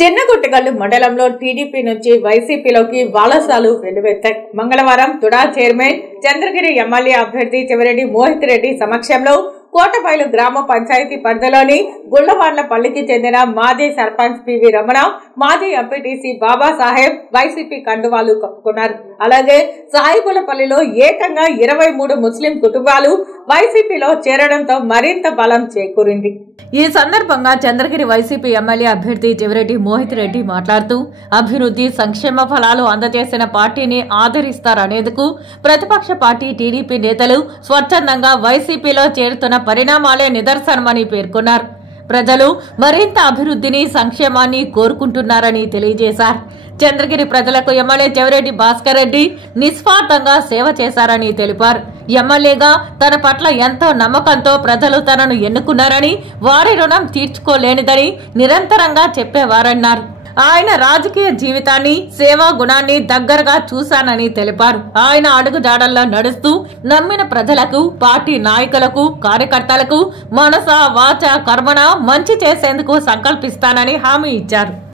చిన్నగుట్టగల్లు మండలంలో టీడీపీ నుంచి వైసీపీలోకి వలసలు వెల్లువెత్తాయి. మంగళవారం తుడా చైర్మన్ చంద్రగిరి ఎమ్మెల్యే అభ్యర్థి చెవిరెడ్డి మోహిత్ రెడ్డి సమక్షంలో కోటబైలు గ్రామ పంచాయతీ పరిధిలోని గుళ్లవాండ్లపల్లికి చెందిన మాజీ సర్పంచ్ పివి రమణ, మాజీ ఎంపీటీసీ బాబాసాహెబ్ వైసీపీ కండువాలు కప్పుకున్నారు. అలాగే సాయిబులపల్లిలో ఏకంగా 23 ముస్లిం కుటుంబాలు వైసీపీలో చేరడంతో మరింత బలం చేకూరింది. ఈ సందర్భంగా చంద్రగిరి వైసీపీ ఎమ్మెల్యే అభ్యర్థి చెవిరెడ్డి మోహిత్ రెడ్డి మాట్లాడుతూ అభివృద్ధి సంక్షేమ ఫలాలు అందజేసిన పార్టీని ఆదరిస్తారనేందుకు ప్రతిపక్ష పార్టీ టీడీపీ నేతలు స్వచ్ఛందంగా వైసీపీలో చేరుతున్న పరిణామాలే నిదర్శనమని పేర్కొన్నారు. ప్రజలు మరింత అభివృద్ధిని సంక్షేమాన్ని కోరుకుంటున్నారని తెలియజేశారు. చంద్రగిరి ప్రజలకు ఎమ్మెల్యే చెవిరెడ్డి భాస్కర్ రెడ్డి నిస్వార్థంగా సేవ చేశారని తెలిపారు. ఎమ్మెల్యేగా తన పట్ల ఎంతో నమ్మకంతో ప్రజలు తనను ఎన్నుకున్నారని, వారి రుణం తీర్చుకోలేనిదని నిరంతరంగా చెప్పేవారన్నారు. ఆయన రాజకీయ జీవితాన్ని, సేవా గుణాన్ని దగ్గరగా చూశానని తెలిపారు. ఆయన అడుగుజాడల్లో నడుస్తూ నమ్మిన ప్రజలకు, పార్టీ నాయకులకు, కార్యకర్తలకు మనస వాచ కర్మణ మంచి చేసేందుకు సంకల్పిస్తానని హామీ ఇచ్చారు.